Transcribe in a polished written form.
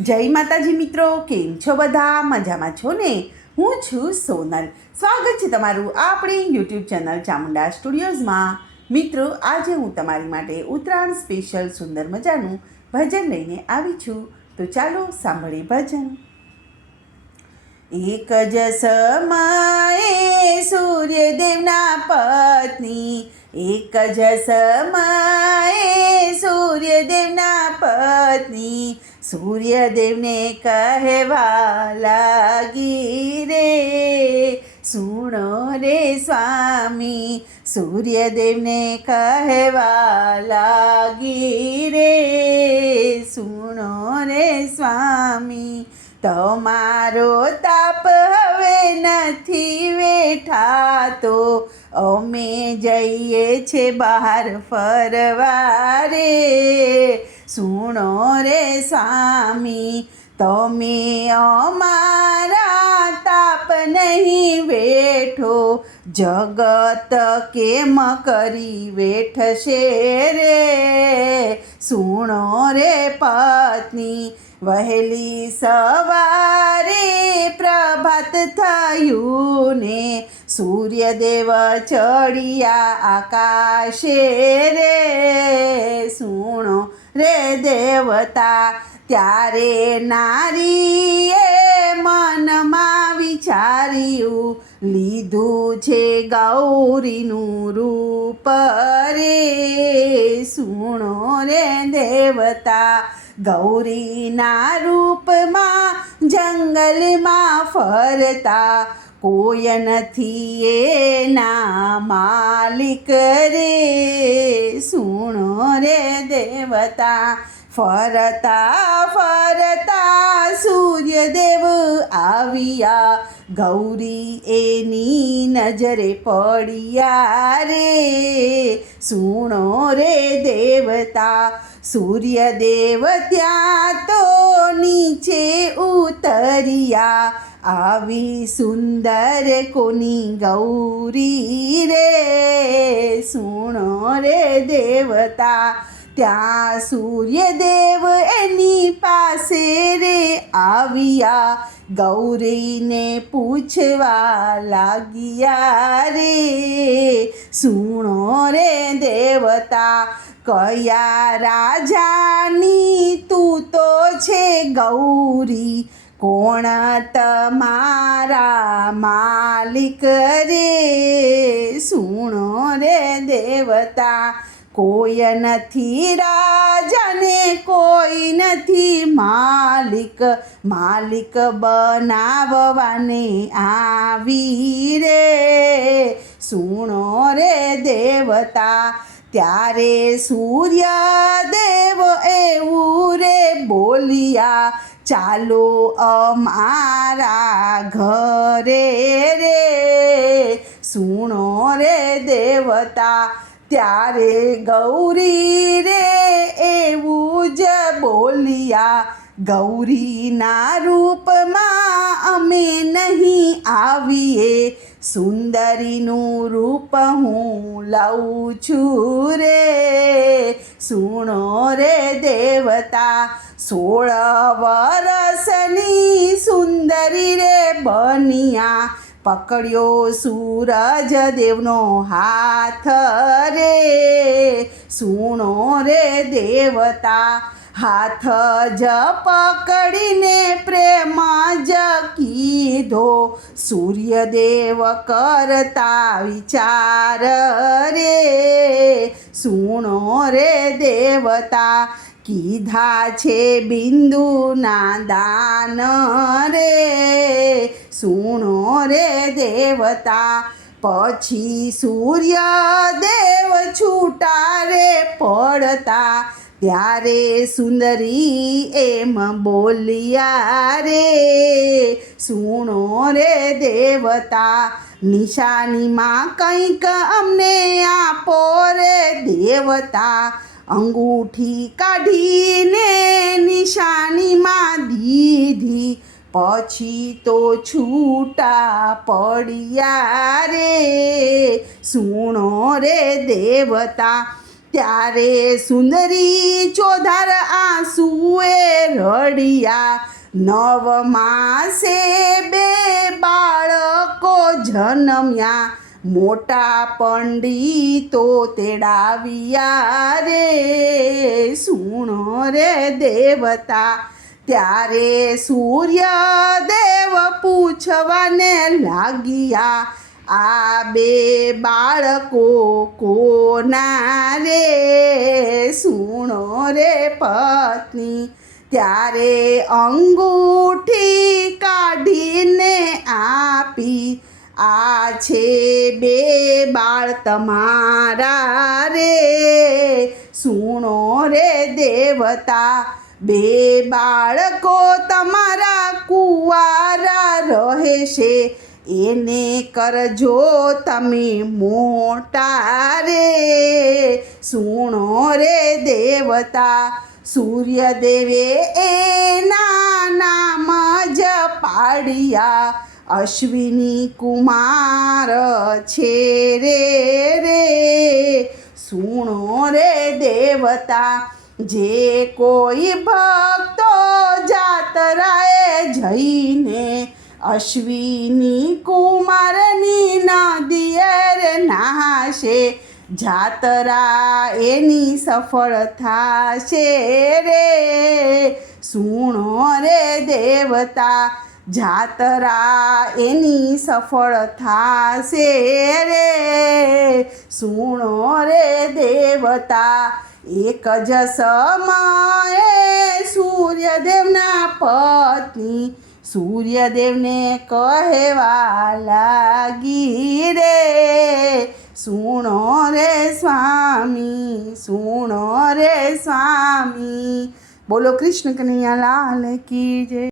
જય માતાજી મિત્રો, કેમ છો બધા? મજામાં છો ને? હું છું સોનલ. સ્વાગત છે તમારું આપણી યુટ્યુબ ચેનલ ચામુંડા સ્ટુડિયોઝમાં. મિત્રો, આજે હું તમારી માટે ઉત્તરાયણ સ્પેશિયલ સુંદર મજાનું ભજન લઈને આવી છું. તો ચાલો સાંભળીએ ભજન. એક જ સમયે સૂર્યદેવના પત્ની, એક જ સમયે સૂર્યદેવના પત્ની સૂર્યદેવને કહેવા લાગી રે, સુણો રે સ્વામી. સૂર્યદેવને કહેવા લાગી રે, સુણો રે સ્વામી. તમારો તાપ હવે નથી વેઠાતો, અમે જઈએ છે બહાર ફરવા રે, સુણો રે સ્વામી. તમે અમારા તાપ નહીં વેઠો, જગત કેમ કરી વેઠશે રે, સુણો રે પત્ની. વહેલી સવારે પ્રભાત થયું ને, સૂર્યદેવ ચડિયા આકાશે રે, સુણો રે દેવતા. ત્યારે નારીએ મનમાં વિચાર્યું, લીધું છે ગૌરીનું રૂપ રે, સુણો રે દેવતા. ગૌરીના રૂપમાં જંગલમાં ફરતા, કોઈ નથી એના માલિક રે, સુણો રે દેવતા. ફરતા ફરતા સૂર્યદેવ આવ્યા, ગૌરી એની નજરે પડ્યા રે, સુણો રે દેવતા. સૂર્યદેવ ત્યાં તો નીચે ઉતર્યા, આવી સુંદર કોની ગૌરી રે, સુણો રે દેવતા. ત્યાં સૂર્યદેવ એની પાસે રે આવ્યા, ગૌરીને પૂછવા લાગ્યા રે, સુણો રે દેવતા. કયા રાજાની તું તો છે ગૌરી, કોણ તમારા માલિક રે, સુણો રે દેવતા. કોઈ નથી રાજાને કોઈ નથી માલિક, માલિક બનાવવાને આવી રે, સુણો રે દેવતા. ત્યારે સૂર્યદેવ એવું રે બોલ્યા, ચાલો અમારા ઘરે રે, સુણો રે દેવતા. ત્યારે ગૌરી રે એવું જ બોલ્યા, ગૌરીના રૂપમાં અમે નહીં આવીએ, સુંદરીનું રૂપ હું લઉં છું રે, સુણો રે દેવતા. 16 વર્ષની સુંદરી રે બન્યા, પકડ્યો સૂરજ દેવનો હાથ રે, સુણો રે દેવતા. હાથ જ પકડીને પ્રેમ જ કીધો, સૂર્યદેવ કરતા વિચાર રે, સુણો રે દેવતા. કીધા છે બિંદુના દાન રે, સુણો રે દેવતા. પછી સૂર્યદેવ છૂટા રે પડતા, ત્યારે સુંદરી એમ બોલ્યા રે, સુણો રે દેવતા. નિશાનીમાં કંઈક અમને આપો રે દેવતા, અંગૂઠી કાઢીને નિશાનીમાં દીધી, પછી તો છૂટા પડ્યા રે, સુણો રે દેવતા. ત્યારે સુંદરી ચોધાર આંસુએ રડિયા, 9 માસે 2 બાળકો જન્મ્યા, મોટા પંડિતો તેડાવ્યા રે, સુણો રે દેવતા. ત્યારે સૂર્યદેવ પૂછવાને લાગ્યા, આ 2 બાળકો કોના રે, સુણો રે પત્ની. ત્યારે અંગૂઠી કાઢીને આપી, આ છે 2 બાળ તમારા રે, સુણો રે દેવતા. 2 બાળકો તમારા કુંવારા રહેશે, એને કરજો તમે મોટા રે, સુણો રે દેવતા. સૂર્યદેવે એના નામ જ પાડ્યા, અશ્વિની કુમાર છે રે, સુણો રે દેવતા. જે કોઈ ભક્તો જાતરાએ જઈને અશ્વિની કુમારની નદીએ નહાશે, જાતરા એની સફળ થાશે રે, સુણો રે દેવતા. જાતરા એની સફળ થાશે રે, સુણો રે દેવતા. એક જ સમયે સૂર્યદેવના પત્ની સૂર્યદેવને કહેવા લાગી રે, સુણો રે સ્વામી, સુણો રે સ્વામી. બોલો કૃષ્ણ કનૈયા લાલ કી જય.